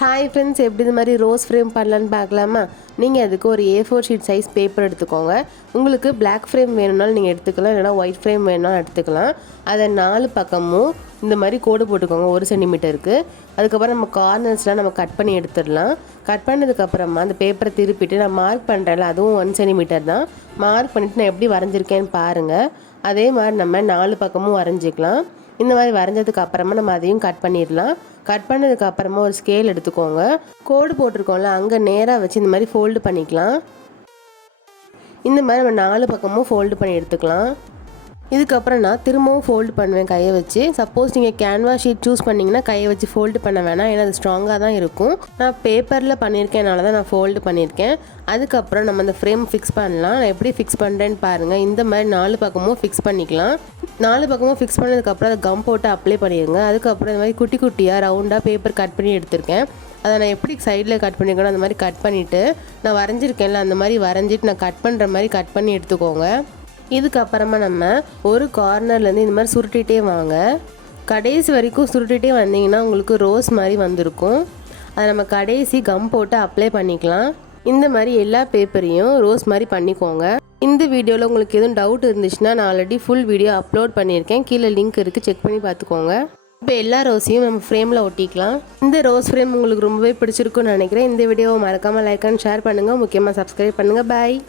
Hi friends, எப்படி இது மாதிரி ரோஸ் ஃப்ரேம் பண்ணலான்னு பார்க்கலாமா? நீங்கள் அதுக்கு ஒரு A4 ஷீட் சைஸ் பேப்பர் எடுத்துக்கோங்க. உங்களுக்கு பிளாக் ஃப்ரேம் வேணும்னாலும் நீங்கள் எடுத்துக்கலாம், இல்லைனா ஒயிட் ஃப்ரேம் வேணும்னாலும் எடுத்துக்கலாம். அதை 4 பக்கமும் இந்த மாதிரி கோடு போட்டுக்கோங்க 1 சென்டிமீட்டருக்கு. அதுக்கப்புறம் நம்ம கார்னர்ஸ்லாம் நம்ம கட் பண்ணி எடுத்துடலாம். கட் பண்ணதுக்கப்புறமா அந்த பேப்பரை திருப்பிட்டு நான் மார்க் பண்ணுறேன்ல, அதுவும் 1 சென்டிமீட்டர் தான். மார்க் பண்ணிவிட்டு நான் எப்படி வரைஞ்சிருக்கேன்னு பாருங்கள். அதே மாதிரி நம்ம 4 பக்கமும் வரைஞ்சிக்கலாம். இந்த மாதிரி வரைஞ்சதுக்கு அப்புறமா நம்ம அதையும் கட் பண்ணிடலாம். கட் பண்ணதுக்கு அப்புறமா ஒரு ஸ்கேல் எடுத்துக்கோங்க. கோடு போட்டிருக்கோம்ல, அங்கே நேராக வச்சு இந்த மாதிரி ஃபோல்டு பண்ணிக்கலாம். இந்த மாதிரி நம்ம 4 பக்கமும் ஃபோல்டு பண்ணி எடுத்துக்கலாம். இதுக்கப்புறம் நான் திரும்பவும் ஃபோல்டு பண்ணுவேன் கையை வச்சு. சப்போஸ் நீங்கள் கேன்வாஸ் ஷீட் சூஸ் பண்ணிங்கன்னா கையை வச்சு ஃபோல்டு பண்ண வேணாம், ஏன்னா அது ஸ்ட்ராங்காக தான் இருக்கும். நான் பேப்பரில் பண்ணியிருக்கேனால தான் நான் ஃபோல்டு பண்ணியிருக்கேன். அதுக்கப்புறம் நம்ம அந்த ஃப்ரேம் ஃபிக்ஸ் பண்ணலாம். நான் எப்படி ஃபிக்ஸ் பண்ணுறேன்னு பாருங்கள். இந்த மாதிரி 4 பக்கமும் ஃபிக்ஸ் பண்ணிக்கலாம். 4 பக்கமும் ஃபிக்ஸ் பண்ணதுக்கப்புறம் அதை கம் போட்டு அப்ளை பண்ணிடுங்க. அதுக்கப்புறம் இந்த மாதிரி குட்டி குட்டியாக ரவுண்டாக பேப்பர் கட் பண்ணி எடுத்திருக்கேன். அதை நான் எப்படி சைடில் கட் பண்ணியிருக்கேனோ அந்த மாதிரி கட் பண்ணிவிட்டு, நான் வரைஞ்சிருக்கேன்ல அந்த மாதிரி வரைஞ்சிட்டு நான் கட் பண்ணுற மாதிரி கட் பண்ணி எடுத்துக்கோங்க. இதுக்கப்புறமா நம்ம ஒரு கார்னர்லேருந்து இந்த மாதிரி சுருட்டிகிட்டே வாங்க. கடைசி வரைக்கும் சுருட்டிகிட்டே வந்தீங்கன்னா உங்களுக்கு ரோஸ் மாதிரி வந்திருக்கும். அதை நம்ம கடைசி கம் போட்டு அப்ளை பண்ணிக்கலாம். இந்த மாதிரி எல்லா பேப்பரையும் ரோஸ் மாதிரி பண்ணிக்கோங்க. இந்த வீடியோவில் உங்களுக்கு எதுவும் டவுட் இருந்துச்சுன்னா நான் ஆல்ரெடி ஃபுல் வீடியோ அப்லோட் பண்ணியிருக்கேன், கீழே லிங்க் இருக்குது, செக் பண்ணி பார்த்துக்கோங்க. இப்போ எல்லா ரோஸையும் நம்ம ஃப்ரேமில் ஒட்டிக்கலாம். இந்த ரோஸ் ஃப்ரேம் உங்களுக்கு ரொம்பவே பிடிச்சிருக்குன்னு நினைக்கிறேன். இந்த வீடியோவை மறக்காமல் லைக் அண்ட் ஷேர் பண்ணுங்கள், முக்கியமாக சப்ஸ்கிரைப் பண்ணுங்கள். பாய்.